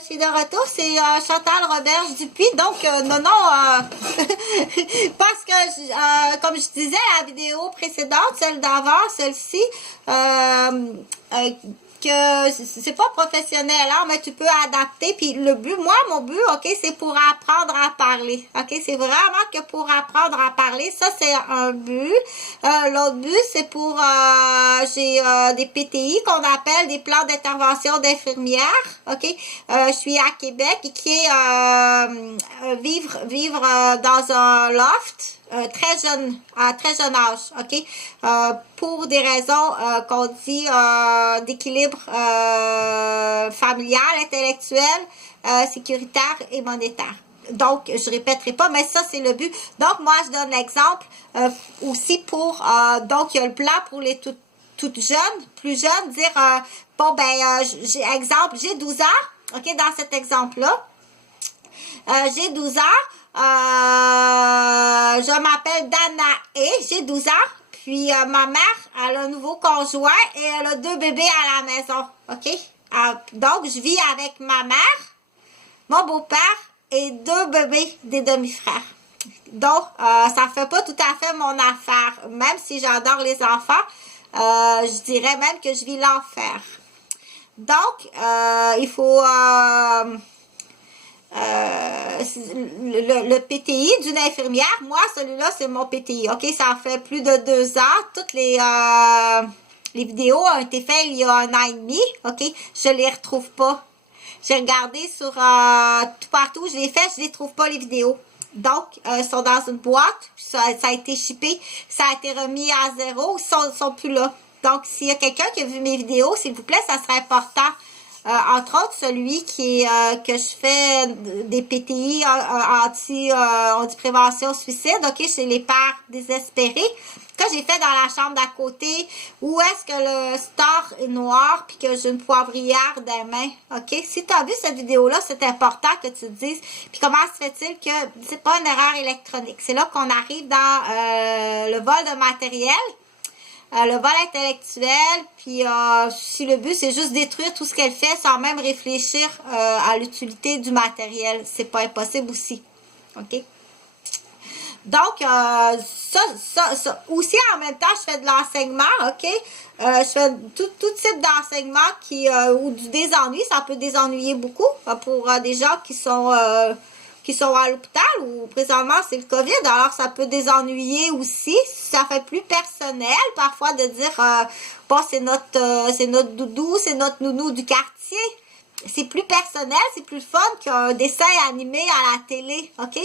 Je suis de retour, c'est Chantal Roberge Dupuis. Donc, non, parce que, comme je disais, la vidéo précédente, celle d'avant, celle-ci, que c'est pas professionnel, hein, mais tu peux adapter. Puis le but, moi, mon but, ok, c'est pour apprendre à parler. Ok, c'est vraiment que pour apprendre à parler, ça c'est un but. L'autre but, c'est pour j'ai des PTI qu'on appelle des plans d'intervention d'infirmières. Ok, je suis à Québec et qui est vivre dans un loft. Très jeune, à très jeune âge, ok? Pour des raisons qu'on dit d'équilibre familial, intellectuel, sécuritaire et monétaire. Donc, je répéterai pas, mais ça, c'est le but. Donc, moi, je donne l'exemple aussi pour, donc, il y a le plan pour les toutes jeunes, plus jeunes, dire, bon, ben, j'ai 12 ans, ok, dans cet exemple-là. J'ai 12 ans. Je m'appelle Danae, j'ai 12 ans. Puis ma mère, elle a un nouveau conjoint et elle a 2 bébés à la maison. OK? Donc, je vis avec ma mère, mon beau-père et 2 bébés des demi-frères. Donc, ça fait pas tout à fait mon affaire. Même si j'adore les enfants, je dirais même que je vis l'enfer. Donc, il faut... le PTI d'une infirmière, moi, celui-là, c'est mon PTI. OK, ça fait plus de 2 ans. Toutes les vidéos ont été faites il y a 1 an et demi. OK, je les retrouve pas. J'ai regardé sur tout partout, je les fais, je les trouve pas les vidéos. Donc, ils sont dans une boîte, ça a été shippé, ça a été remis à zéro, ils sont plus là. Donc, s'il y a quelqu'un qui a vu mes vidéos, s'il vous plaît, ça serait important. Entre autres, celui qui est que je fais des PTI anti-prévention suicide, ok, chez les pères désespérés, que j'ai fait dans la chambre d'à côté, où est-ce que le store est noir, puis que j'ai une poivrière des mains, ok? Si tu as vu cette vidéo-là, c'est important que tu te dises, puis comment se fait-il que c'est pas une erreur électronique? C'est là qu'on arrive dans le vol de matériel. Le vol intellectuel, puis si le but c'est juste détruire tout ce qu'elle fait sans même réfléchir à l'utilité du matériel, c'est pas impossible aussi. OK? Donc, ça. Aussi, en même temps, je fais de l'enseignement, OK? Je fais tout type d'enseignement ou du désennui. Ça peut désennuyer beaucoup pour des gens qui sont à l'hôpital ou présentement c'est le COVID, alors ça peut désennuyer aussi. Ça fait plus personnel parfois de dire bon, c'est notre doudou, c'est notre nounou du quartier. C'est plus personnel, c'est plus fun qu'un dessin animé à la télé, ok?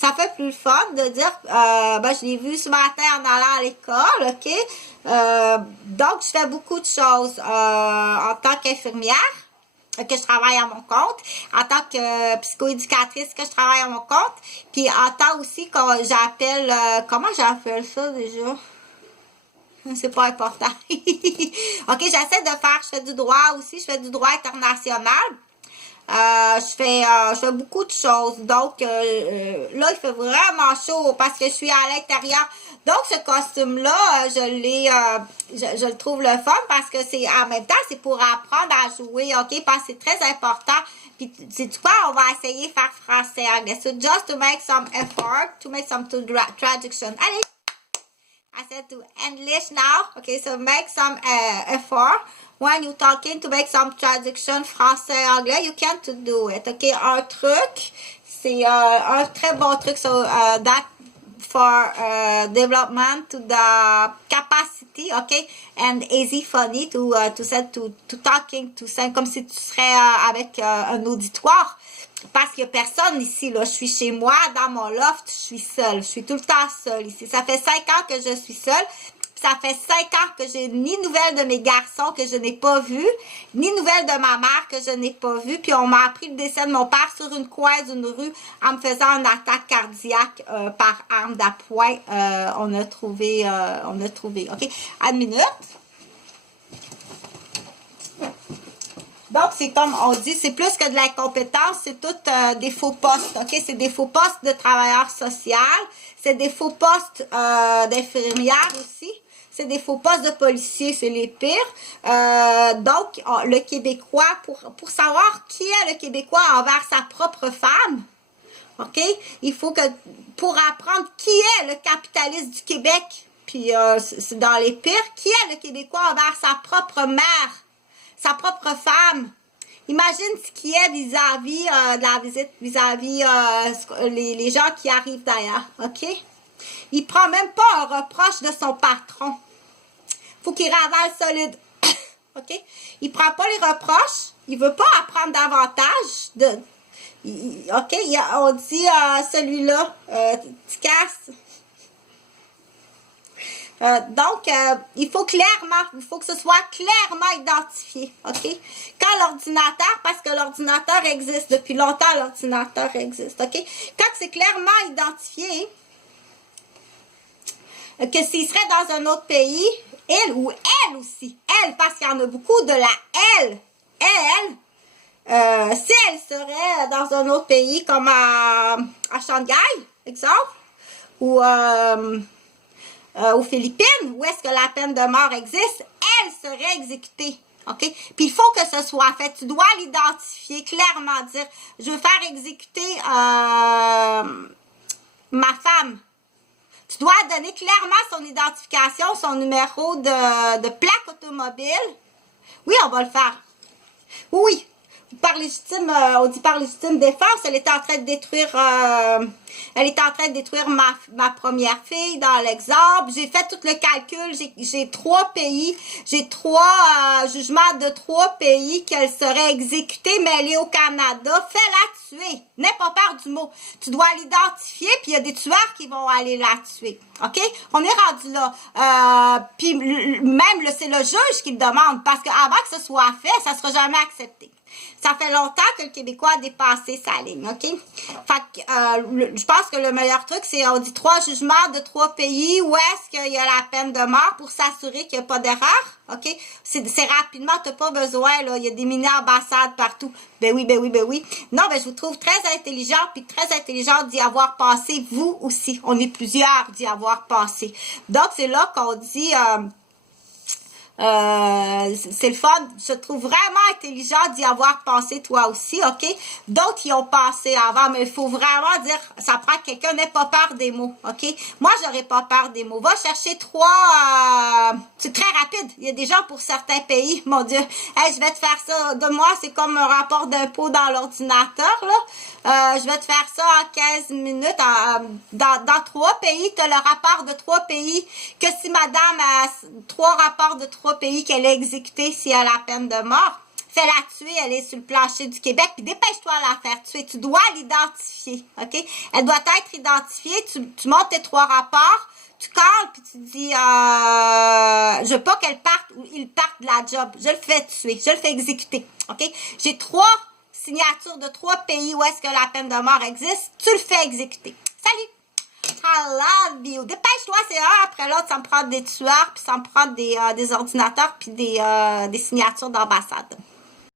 Ça fait plus fun de dire ben je l'ai vu ce matin en allant à l'école, ok? Donc je fais beaucoup de choses en tant qu'infirmière, que je travaille à mon compte, en tant que psychoéducatrice que je travaille à mon compte, puis en tant aussi que j'appelle, comment j'appelle ça déjà? C'est pas important. OK, j'essaie de faire, je fais du droit aussi, je fais du droit international. Je fais beaucoup de choses. Donc, là, il fait vraiment chaud parce que je suis à l'intérieur. Donc, ce costume-là, je le trouve le fun parce que c'est, en même temps, c'est pour apprendre à jouer, OK? Parce que c'est très important. Puis, c'est quoi? On va essayer de faire français-anglais. So, just to make some effort, to make some traduction. Allez! I said to English now. Okay, so make some effort. When you're talking to make some traduction français-anglais, you can't do it. Okay, un truc, c'est un très bon truc. So, that for development to the capacity, okay, and easy funny to talking, to say, comme si tu serais avec un auditoire. Parce qu'il n'y a personne ici, là. Je suis chez moi, dans mon loft, je suis seule. Je suis tout le temps seule ici. Ça fait 5 ans que je suis seule. Ça fait 5 ans que j'ai ni nouvelles de mes garçons que je n'ai pas vus, ni nouvelles de ma mère que je n'ai pas vue. Puis on m'a appris le décès de mon père sur une coin d'une rue en me faisant une attaque cardiaque par arme d'appoint. On a trouvé. OK? À une minute. Donc, c'est comme on dit, c'est plus que de l'incompétence, c'est tout des faux postes, OK? C'est des faux postes de travailleurs sociaux, c'est des faux postes d'infirmières aussi, c'est des faux postes de policiers, c'est les pires. Donc, le Québécois, pour savoir qui est le Québécois envers sa propre femme, OK? Il faut que, pour apprendre qui est le capitaliste du Québec, puis c'est dans les pires, qui est le Québécois envers sa propre mère, sa propre femme. Imagine ce qui est vis-à-vis de la visite, vis-à-vis les gens qui arrivent d'ailleurs, OK? Il prend même pas un reproche de son patron. Faut qu'il ravale solide, OK? Il prend pas les reproches, il veut pas apprendre davantage de... OK, on dit celui-là, tu casses. Donc, il faut que ce soit clairement identifié, OK? Quand l'ordinateur, parce que l'ordinateur existe, depuis longtemps, l'ordinateur existe, OK? Quand c'est clairement identifié, que s'il serait dans un autre pays, il ou elle aussi, elle, parce qu'il y en a beaucoup de la elle, si elle serait dans un autre pays, comme à Shanghai, exemple, ou aux Philippines, où est-ce que la peine de mort existe, elle serait exécutée. OK? Puis il faut que ce soit fait. Tu dois l'identifier clairement, dire, je veux faire exécuter ma femme. Tu dois donner clairement son identification, son numéro de plaque automobile. Oui, on va le faire. Oui. Par légitime, on dit par légitime défense, elle était en train de détruire, ma première fille dans l'exemple. J'ai fait tout le calcul, j'ai 3 pays, j'ai 3 jugements de 3 pays qu'elle serait exécutée, mais elle est au Canada. Fais-la tuer. N'aie pas peur du mot. Tu dois l'identifier, puis il y a des tueurs qui vont aller la tuer. OK? On est rendu là. Puis même, c'est le juge qui le demande, parce qu'avant que ce soit fait, ça ne sera jamais accepté. Ça fait longtemps que le Québécois a dépassé sa ligne, OK? Fait que, je pense que le meilleur truc, c'est, on dit 3 jugements de 3 pays où est-ce qu'il y a la peine de mort pour s'assurer qu'il n'y a pas d'erreur, OK? C'est rapidement, tu n'as pas besoin, là, il y a des mini-ambassades partout. Ben oui. Non, je vous trouve très intelligent, puis très intelligent d'y avoir passé, vous aussi. On est plusieurs d'y avoir passé. Donc, c'est là qu'on dit... c'est le fun. Je trouve vraiment intelligent d'y avoir pensé toi aussi, OK? D'autres y ont pensé avant, mais il faut vraiment dire, ça prend que quelqu'un n'ait pas peur des mots, OK? Moi, j'aurais pas peur des mots. Va chercher 3, c'est très rapide. Il y a des gens pour certains pays, mon Dieu, hey, je vais te faire ça, de moi, c'est comme un rapport d'impôt dans l'ordinateur, là. Je vais te faire ça en 15 minutes. Dans 3 pays, tu as le rapport de 3 pays, que si madame a 3 rapports de 3 pays qu'elle a exécuté si elle a la peine de mort, fais-la tuer, elle est sur le plancher du Québec, puis dépêche-toi à la faire tuer. Tu dois l'identifier, OK? Elle doit être identifiée, tu montes tes 3 rapports, tu calmes, puis tu dis, je veux pas qu'elle parte ou il parte de la job. Je le fais tuer, je le fais exécuter, OK? J'ai 3 signatures de 3 pays où est-ce que la peine de mort existe, tu le fais exécuter. Salut! I love you. Dépêche-toi, c'est un après l'autre, ça me prend des tueurs, puis ça me prend des ordinateurs, puis des signatures d'ambassade.